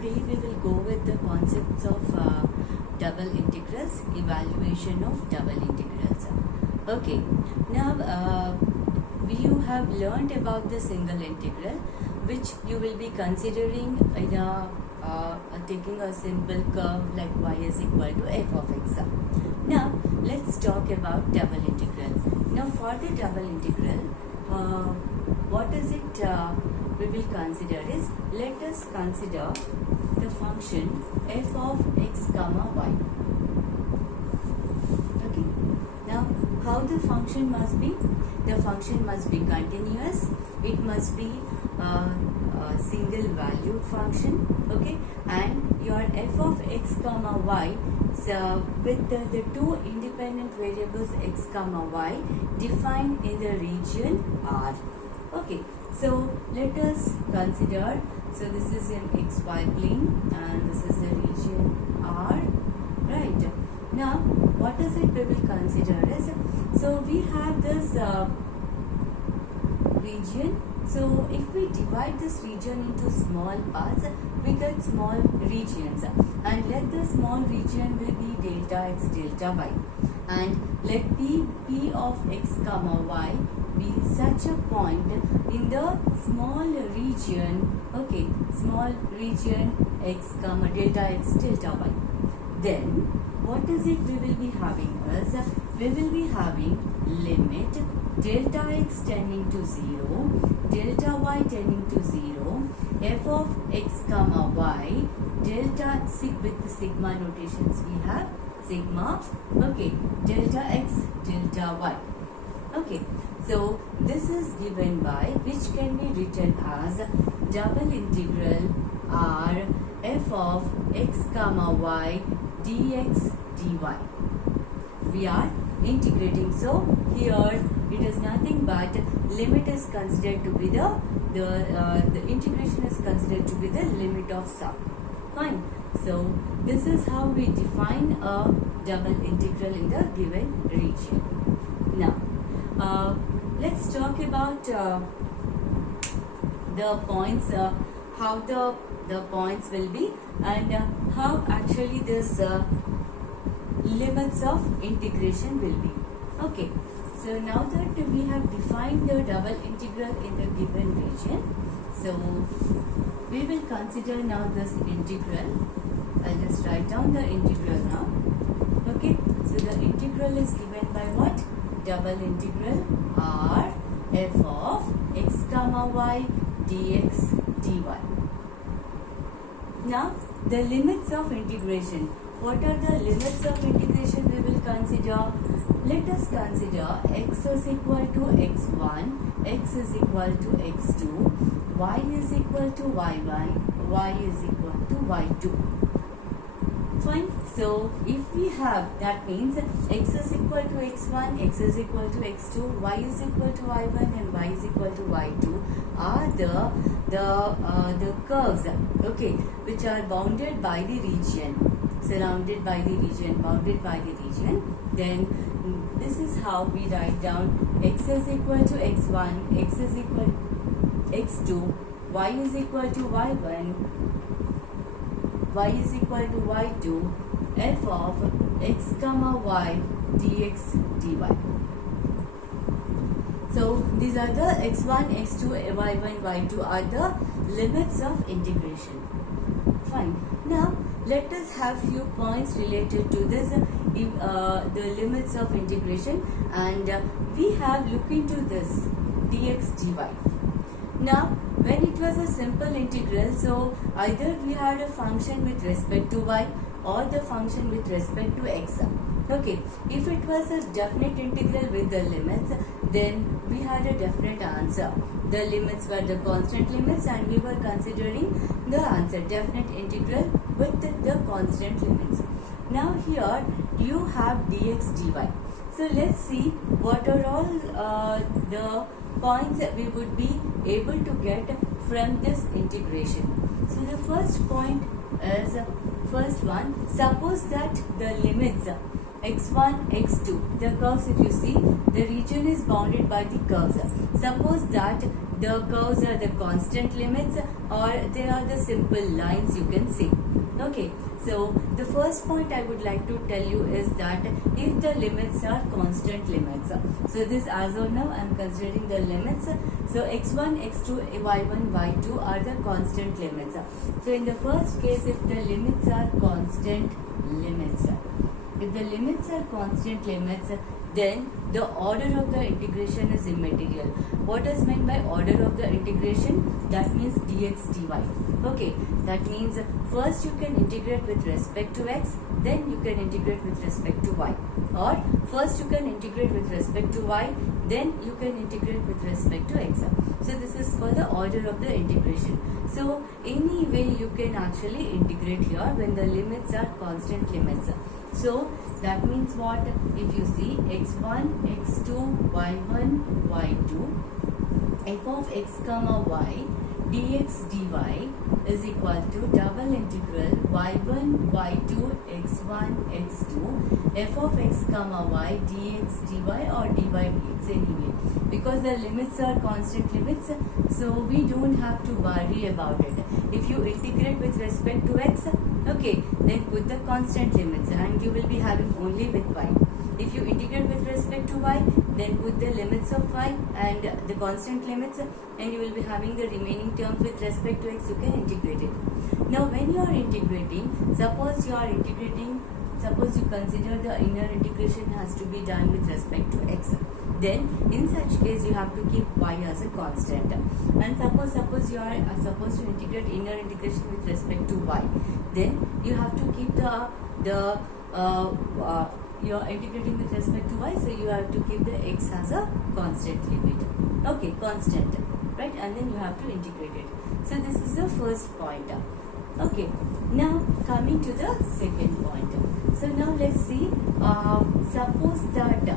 today we will go with the concepts of double integrals, evaluation of double integrals. Okay, now you have learned about the single integral, which you will be considering in taking a simple curve like y is equal to f of x. Now let's talk about double integral. Now for the double integral, what is it we will consider is, let us consider the function f of x comma y. Okay, now how the function must be? The function must be continuous, it must be a single valued function, okay, and your f of x comma y, so with the two independent variables x comma y defined in the region R. Okay, so let us consider, so this is an xy plane and this is the region R, right? Now what is it we will consider is, so we have this region. So if we divide this region into small parts, we get small regions, and let the small region will be delta x delta y, and let p of x comma y be such a point in the small region, okay, small region x comma delta x delta y. Then what is it we will be having is, we will be having limit delta x tending to 0, delta y tending to 0, f of x comma y, delta with the sigma notations we have, sigma, okay, delta x delta y. Okay, so this is given by, which can be written as double integral R f of x comma y dx dy. We are integrating, so here it is nothing but limit is considered to be the integration is considered to be the limit of sum. Fine. So this is how we define a double integral in the given region. Now let's talk about the points, how the points will be, and how actually this limits of integration will be. Okay, so now that we have defined the double integral in the given region, so we will consider now this integral. I'll just write down the integral now. Okay, so the integral is given by what? Double integral R f of x comma y dx dy. Now the limits of integration. What are the limits of integration we will consider? Let us consider x is equal to x1, x is equal to x2, y is equal to y1, y is equal to y2. Fine. So if we have, that means x is equal to x1, x is equal to x2, y is equal to y1 and y is equal to y2 are the curves, okay, which are bounded by the region, surrounded by the region, bounded by the region. Then this is how we write down x is equal to x1, x is equal to x2, y is equal to y1, y is equal to y2, f of x comma y dx dy. So these are the x1, x2, y1, y2 are the limits of integration. Fine. Now let us have few points related to this, the limits of integration, and we have looked into this dx dy. Now when it was a simple integral, so either we had a function with respect to y or the function with respect to x. Okay, if it was a definite integral with the limits, then we had a definite answer. The limits were the constant limits and we were considering the answer, definite integral with the constant limits. Now here you have dx dy. So let's see what are all the points that we would be able to get from this integration. So the first point is, first one, suppose that the limits x1, x2, the curves, if you see, the region is bounded by the curves. Suppose that the curves are the constant limits or they are the simple lines, you can say. Okay, so the first point I would like to tell you is that if the limits are constant limits, so this as of now I am considering the limits. So x1, x2, y1, y2 are the constant limits. So in the first case, if the limits are constant limits, if the limits are constant limits, then the order of the integration is immaterial. What is meant by order of the integration? That means dx dy. Okay, that means first you can integrate with respect to x, then you can integrate with respect to y, or first you can integrate with respect to y, then you can integrate with respect to x. So this is for the order of the integration. So any way you can actually integrate here when the limits are constant limits. So that means what? If you see x1, x2, y1, y2, f of x comma y dx dy is equal to double integral y1, y2, x1, x2, f of x comma y dx dy or dy dx anyway. Because the limits are constant limits, so we don't have to worry about it. If you integrate with respect to x, okay, then put the constant limits and you will be having only with y. If you integrate with respect to y, then put the limits of y and the constant limits, and you will be having the remaining terms with respect to x. You can integrate it. Now when you are integrating, suppose you consider the inner integration has to be done with respect to x. Then in such case you have to keep y as a constant. And suppose you are supposed to integrate inner integration with respect to y, then you have to keep you are integrating with respect to y, so you have to keep the x as a constant limit. Okay, constant, right? And then you have to integrate it. So this is the first point. Okay, now coming to the second point. So now let's see, suppose that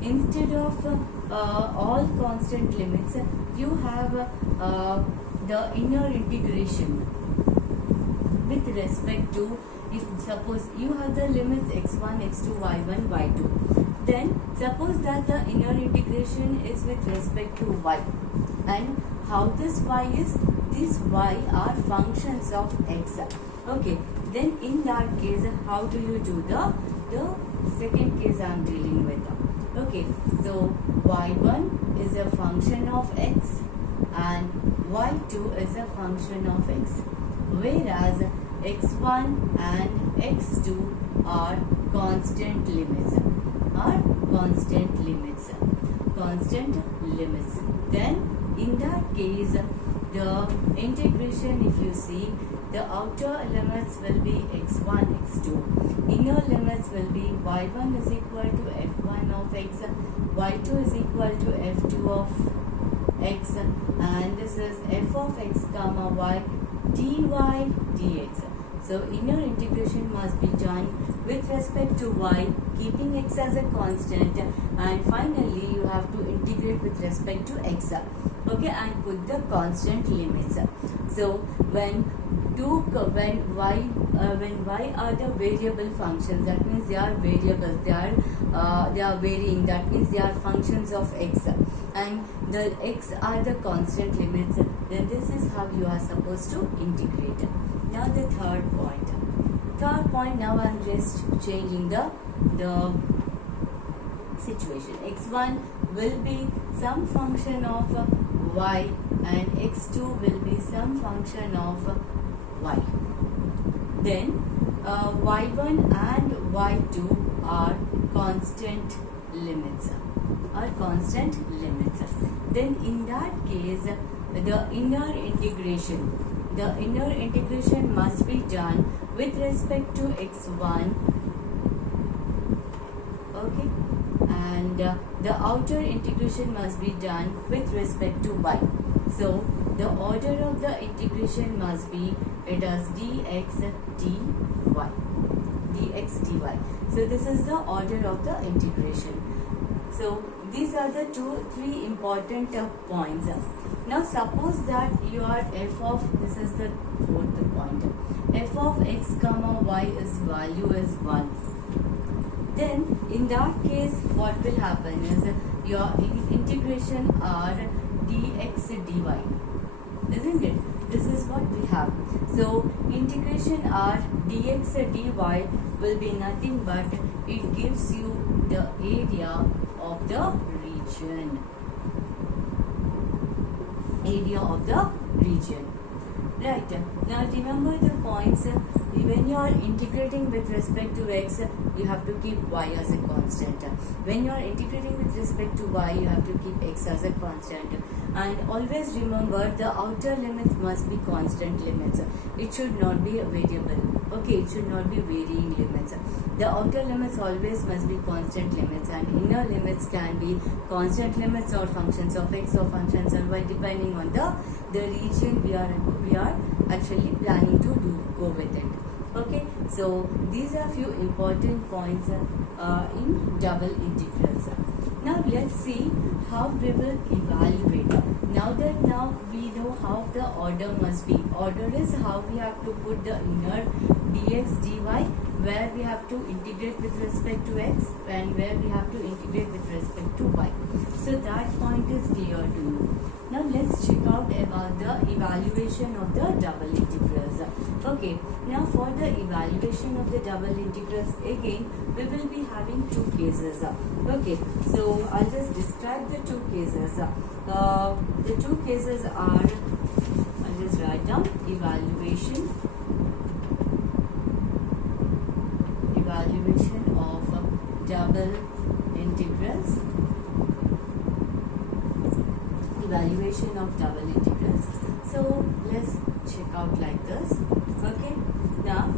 instead of all constant limits, you have the inner integration with respect to, if suppose you have the limits x1, x2, y1, y2, then suppose that the inner integration is with respect to y, and how this y is, these y are functions of x. Okay, then in that case how do you do the second case I am dealing with. Okay, so y1 is a function of x and y2 is a function of x, whereas x1 and x2 are constant limits, then in that case the integration, if you see, the outer limits will be x1, x2, inner limits will be y1 is equal to f1 of x, y2 is equal to f2 of x, and this is f of x comma y dy dx. So inner integration must be done with respect to y, keeping x as a constant, and finally you have to integrate with respect to x. Okay, and put the constant limits. So when y are the variable functions, that means they are variables, they are varying, that means they are functions of x, and the x are the constant limits, then this is how you are supposed to integrate. Now the third point, now I am just changing the situation. x1 will be some function of y and x2 will be some function of y. Then y1 and y2 are constant limits. Then in that case the inner integration must be done with respect to x1, okay, and the outer integration must be done with respect to y. So the order of the integration must be, it is dx dy. So this is the order of the integration. So these are the three important points. Now suppose that your f of, this is the fourth point, f of x comma y is value is 1. Then in that case what will happen is your integration are dx dy, isn't it? This is what we have. So integration r dx dy will be nothing but it gives you the area of the region. Area of the region. Right. Now remember the points. When you are integrating with respect to x, you have to keep y as a constant. When you are integrating with respect to y, you have to keep x as a constant. And always remember the outer limits must be constant limits. It should not be a variable. Okay, it should not be varying limits. The outer limits always must be constant limits, and inner limits can be constant limits or functions of x or functions of y, depending on the region we are actually planning to go with it. Okay, so these are few important points in double integrals. Now let's see how we will evaluate. Now we know how the order must be. Order is how we have to put the inner dx dy, where we have to integrate with respect to x and where we have to integrate with respect to y. So that point is clear to you. Now let's check out about the evaluation of the double integrals. Okay, now for the evaluation of the double integrals, again we will be having two cases. Okay, so I'll just describe the two cases. The two cases are, I'll just write down evaluation of double integrals. Evaluation of double integrals. So let's check out like this. Okay, now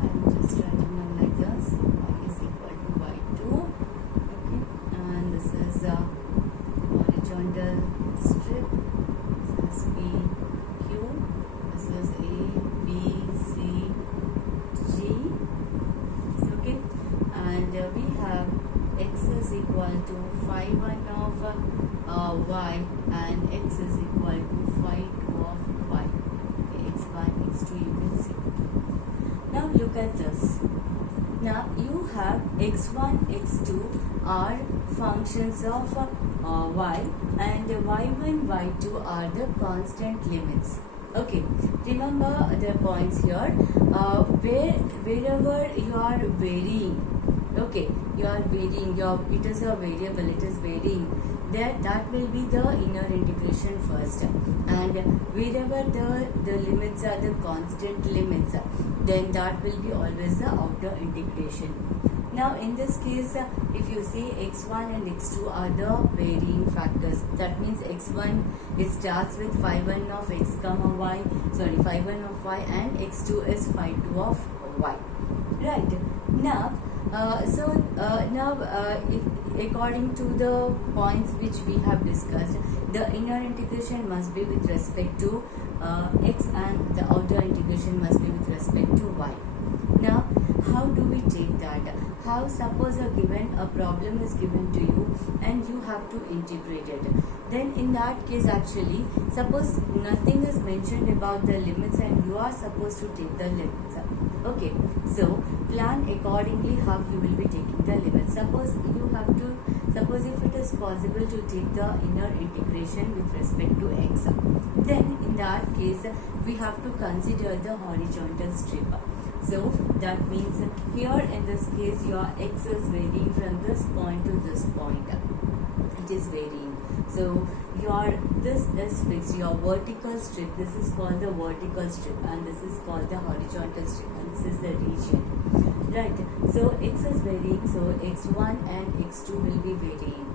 I'm just writing down like this. Y is equal to y2. Okay, and this is a horizontal strip. This is PQ. This is A, B, C, G. Okay, and we have x is equal to phi 1 of y and x is equal to phi 2 of y. Okay, x1, x2 you can see. Now look at this. Now you have x1, x2 are functions of y, and y1, y2 are the constant limits. Okay, remember the points here. Wherever you are varying, okay, you are varying, it is a variable, it is varying, that will be the inner integration first, and wherever the limits are the constant limits, then that will be always the outer integration. Now in this case, if you see x1 and x2 are the varying factors, that means x1 it starts with phi 1 of x comma y, phi 1 of y, and x2 is phi 2 of y. Right. Now according to the points which we have discussed, the inner integration must be with respect to x and the outer integration must be with respect to y. Now how do we take that? How, suppose a problem is given to you and you have to integrate it, then in that case actually, suppose nothing is mentioned about the limits and you are supposed to take the limits. Okay, so plan accordingly how you will be taking the limits. Suppose if it is possible to take the inner integration with respect to x, then in that case we have to consider the horizontal strip. So that means here in this case your x is varying from this point to this point. It is varying. So this is fixed. Your vertical strip, this is called the vertical strip, and this is called the horizontal strip, and this is the region. Right. So x is varying. So x1 and x2 will be varying.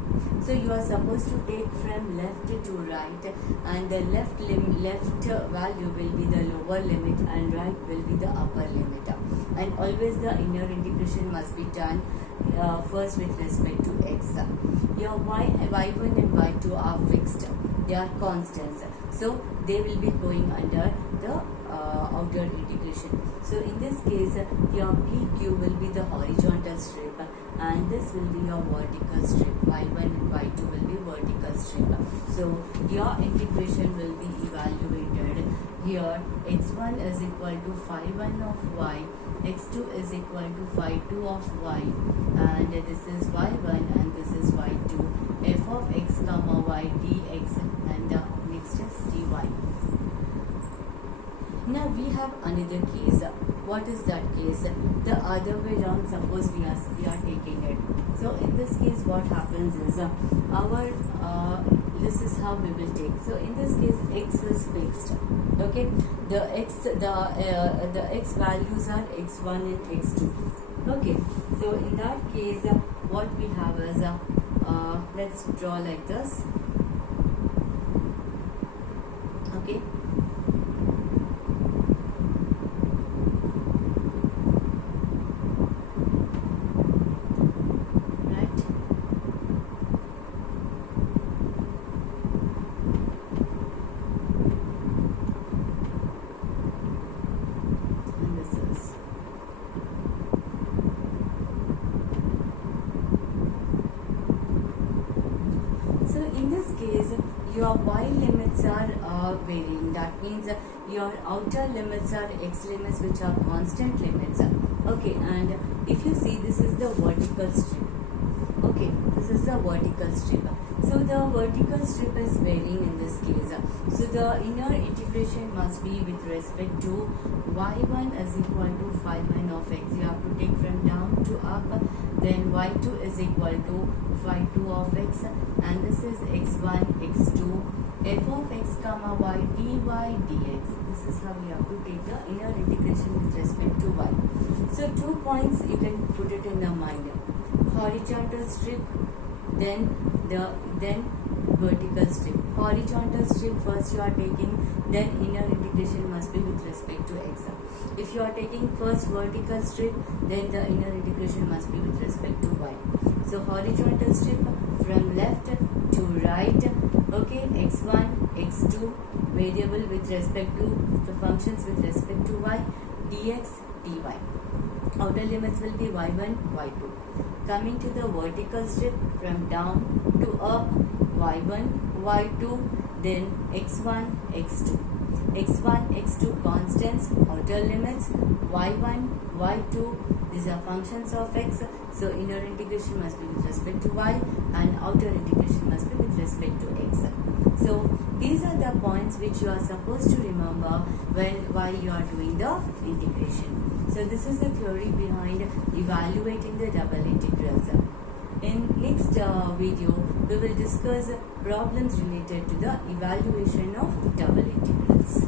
So you are supposed to take from left to right, and the left value will be the lower limit and right will be the upper limit. And always the inner integration must be done first with respect to x. Your y1 and y2 are fixed. They are constants. So they will be going under the outer integration. So in this case, your PQ will be the horizontal strip and this will be your vertical strip. Y1 and y2 will be vertical strip. So your integration will be evaluated here x1 is equal to phi 1 of y, x2 is equal to phi 2 of y, and this is y1 and this is y2, f of x comma y dx, and next is dy. Now we have another case. What is that case? The other way around, suppose we are taking it. So in this case what happens is this is how we will take. So in this case x is fixed. Okay, the x values are x1 and x2. Okay, so in that case what we have is let's draw like this. Okay, your y limits are varying. That means your outer limits are x limits, which are constant limits. Okay, and if you see, this is the vertical strip. Okay, this is the vertical strip. So the vertical strip is varying in this case. So the inner integration must be with respect to y1 is equal to phi 1 of x. You have to take from down to up. Then y2 is equal to phi 2 of x, and this is x1, x2, f of x comma y dy dx. This is how you have to take the inner integration with respect to y. So 2 points you can put it in your mind. Horizontal strip, then vertical strip. Horizontal strip first you are taking, then inner integration must be with respect to x. If you are taking first vertical strip, then the inner integration must be with respect to y. So horizontal strip from left to right. Okay, x1, x2 variable with respect to the functions with respect to y, dx, dy. Outer limits will be y1, y2. Coming to the vertical strip from down to up, y1, y2, then x1, x2. x1, x2 constants, outer limits, y1, y2, these are functions of x, so inner integration must be with respect to y and outer integration must be with respect to x. So these are the points which you are supposed to remember while you are doing the integration. So this is the theory behind evaluating the double integrals. In next video, we will discuss problems related to the evaluation of double integrals.